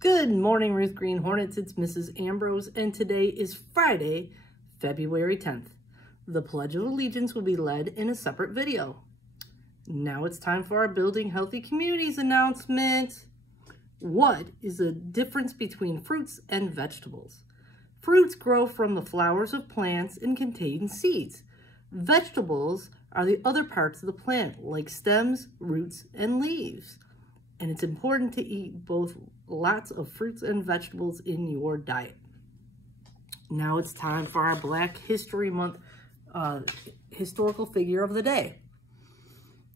Good morning, Ruth Green Hornets. It's Mrs. Ambrose, and today is Friday, February 10th. The Pledge of Allegiance will be led in a separate video. Now it's time for our Building Healthy Communities announcement. What is the difference between fruits and vegetables? Fruits grow from the flowers of plants and contain seeds. Vegetables are the other parts of the plant, like stems, roots, and leaves. And it's important to eat both lots of fruits and vegetables in your diet. Now it's time for our Black History Month historical figure of the day.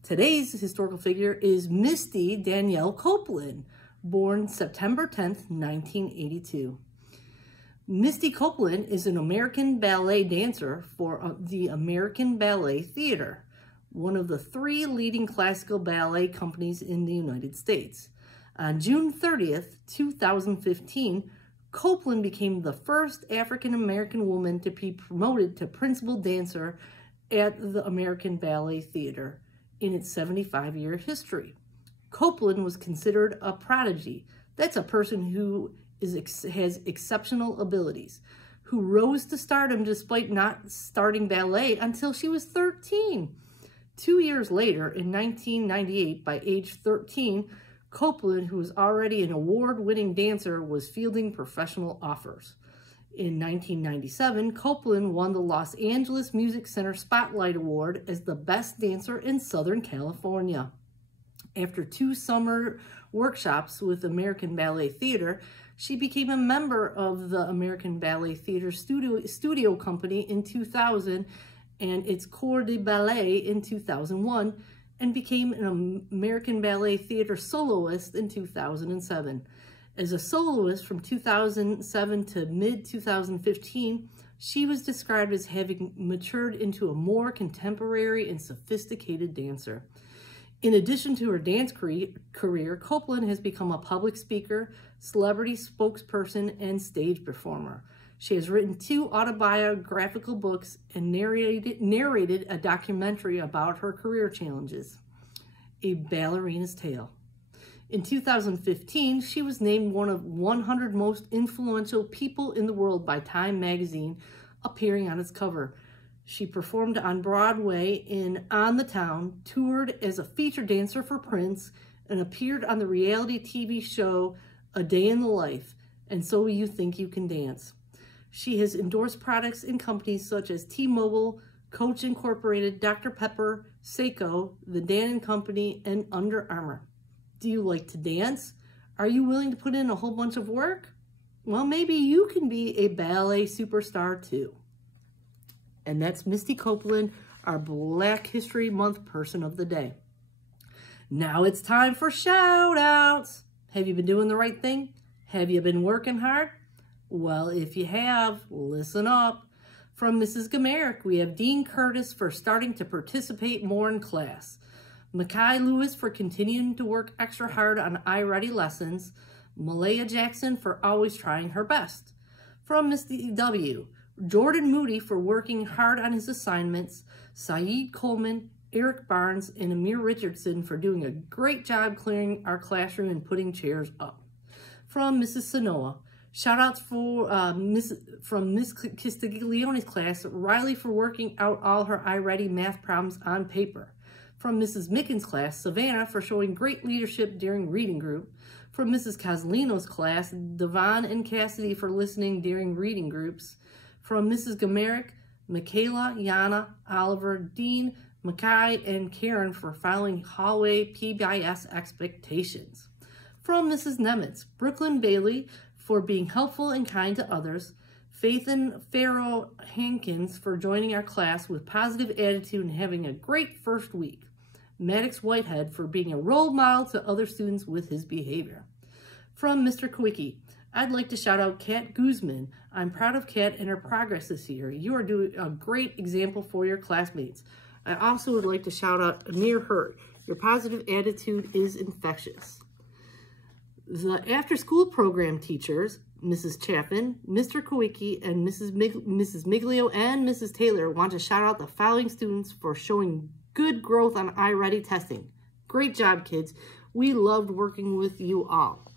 Today's historical figure is Misty Danielle Copeland, born September 10th, 1982. Misty Copeland is an American ballet dancer for the American Ballet Theater, one of the 3 leading classical ballet companies in the United States. On June 30th, 2015, Copeland became the first African-American woman to be promoted to principal dancer at the American Ballet Theater in its 75-year history. Copeland was considered a prodigy. That's a person who has exceptional abilities, who rose to stardom despite not starting ballet until she was 13. 2 years later, in 1998, by age 13, Copeland, who was already an award-winning dancer, was fielding professional offers. In 1997, Copeland won the Los Angeles Music Center Spotlight Award as the best dancer in Southern California. After 2 summer workshops with American Ballet Theater, she became a member of the American Ballet Theater studio company in 2000 and its Corps de Ballet in 2001, and became an American Ballet Theater soloist in 2007. As a soloist from 2007 to mid-2015, she was described as having matured into a more contemporary and sophisticated dancer. In addition to her dance career, Copeland has become a public speaker, celebrity spokesperson, and stage performer. She has written 2 autobiographical books and narrated a documentary about her career challenges, A Ballerina's Tale. In 2015, she was named one of 100 most influential people in the world by Time magazine, appearing on its cover. She performed on Broadway in On the Town, toured as a feature dancer for Prince, and appeared on the reality TV show A Day in the Life, and So You Think You Can Dance. She has endorsed products in companies such as T-Mobile, Coach Incorporated, Dr. Pepper, Seiko, The Dan & Company, and Under Armour. Do you like to dance? Are you willing to put in a whole bunch of work? Well, maybe you can be a ballet superstar too. And that's Misty Copeland, our Black History Month person of the day. Now it's time for shout outs. Have you been doing the right thing? Have you been working hard? Well, if you have, listen up. From Mrs. Gamerick, we have Dean Curtis for starting to participate more in class. Makai Lewis for continuing to work extra hard on iReady lessons. Malaya Jackson for always trying her best. From Misty W., Jordan Moody for working hard on his assignments. Saeed Coleman, Eric Barnes, and Amir Richardson for doing a great job clearing our classroom and putting chairs up. From Mrs. Sanoa, shout-outs from Miss Castiglione's class, Riley for working out all her iReady math problems on paper. From Mrs. Mickens' class, Savannah for showing great leadership during reading group. From Mrs. Casalino's class, Devon and Cassidy for listening during reading groups. From Mrs. Gamerick, Michaela, Yana, Oliver, Dean, Mackay, and Karen for following hallway PBIS expectations. From Mrs. Nemitz, Brooklyn Bailey for being helpful and kind to others. Faith and Farrell Hankins for joining our class with positive attitude and having a great first week. Maddox Whitehead for being a role model to other students with his behavior. From Mr. Kowicki, I'd like to shout out Kat Guzman. I'm proud of Kat and her progress this year. You are doing a great example for your classmates. I also would like to shout out Amir Hurt. Your positive attitude is infectious. The after-school program teachers, Mrs. Chaffin, Mr. Kowicki, and Mrs. Miglio and Mrs. Taylor want to shout out the following students for showing good growth on iReady testing. Great job, kids. We loved working with you all.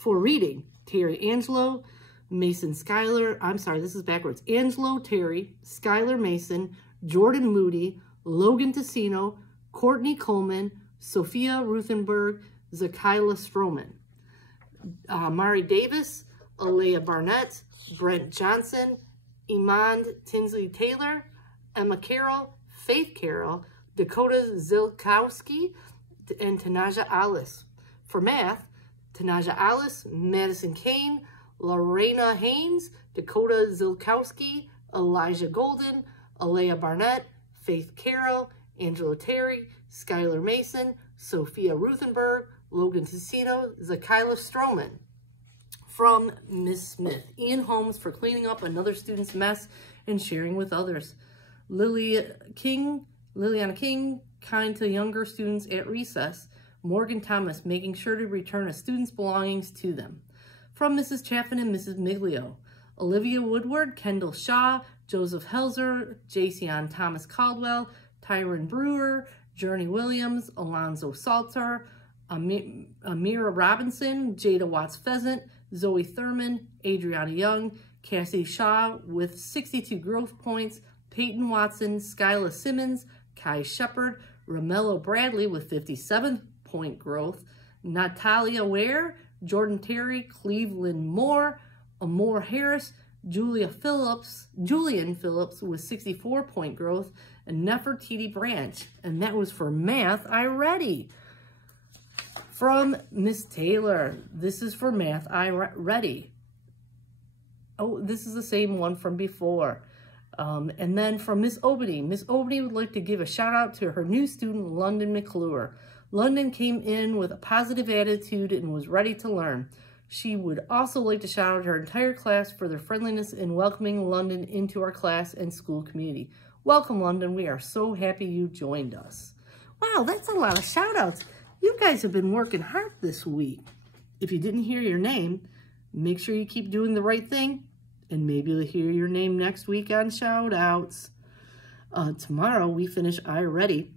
For reading, Terry Angelo, Mason Schuyler, I'm sorry, this is backwards. Angelo Terry, Schuyler Mason, Jordan Moody, Logan Tessino, Courtney Coleman, Sophia Ruthenberg, Zakila Stroman. Mari Davis, Alea Barnett, Brent Johnson, Iman Tinsley Taylor, Emma Carroll, Faith Carroll, Dakota Zilkowski, and Tanaja Alice. For math, Tanaja Alice, Madison Kane, Lorena Haynes, Dakota Zilkowski, Elijah Golden, Alea Barnett, Faith Carroll, Angelo Terry, Schuyler Mason, Sophia Ruthenberg, Logan Tessino, Zakila Stroman. From Miss Smith, Ian Holmes for cleaning up another student's mess and sharing with others. Liliana King, kind to younger students at recess. Morgan Thomas, making sure to return a student's belongings to them. From Mrs. Chaffin and Mrs. Miglio. Olivia Woodward, Kendall Shaw, Joseph Helzer, Jason Thomas Caldwell, Tyron Brewer, Journey Williams, Alonzo Salter, Amira Robinson, Jada Watts-Pheasant, Zoe Thurman, Adriana Young, Cassie Shaw with 62 growth points, Peyton Watson, Skyla Simmons, Kai Shepard, Romello Bradley with 57-point growth, Natalia Ware, Jordan Terry, Cleveland Moore, Amore Harris, Julian Phillips with 64-point growth, and Nefertiti Branch. And that was for Math I Ready. From Miss Taylor, this is for Math I Ready. Oh, this is the same one from before. And then from Miss Obedy would like to give a shout out to her new student, London McClure. London came in with a positive attitude and was ready to learn. She would also like to shout out her entire class for their friendliness in welcoming London into our class and school community. Welcome, London. We are so happy you joined us. Wow, that's a lot of shout outs. You guys have been working hard this week. If you didn't hear your name, make sure you keep doing the right thing, and maybe you'll hear your name next week on shout outs. Tomorrow we finish I Ready,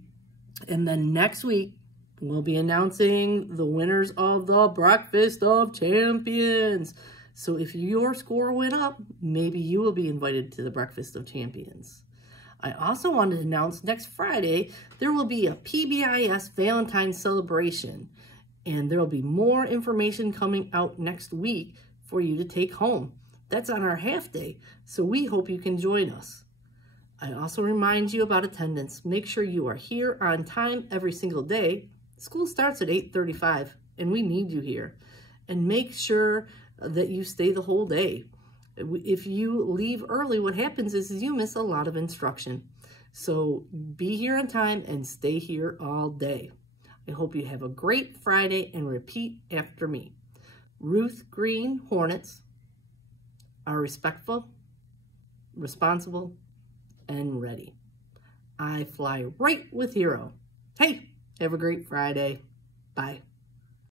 and then next week we'll be announcing the winners of the Breakfast of Champions. So if your score went up, maybe you will be invited to the Breakfast of Champions. I also wanted to announce next Friday, there will be a PBIS Valentine's celebration, and there will be more information coming out next week for you to take home. That's on our half day, so we hope you can join us. I also remind you about attendance. Make sure you are here on time every single day. School starts at 8:35, and we need you here. And make sure that you stay the whole day. If you leave early, what happens is you miss a lot of instruction. So be here on time and stay here all day. I hope you have a great Friday and repeat after me. Ruth Green Hornets are respectful, responsible, and ready. I fly right with Hero. Hey, have a great Friday. Bye.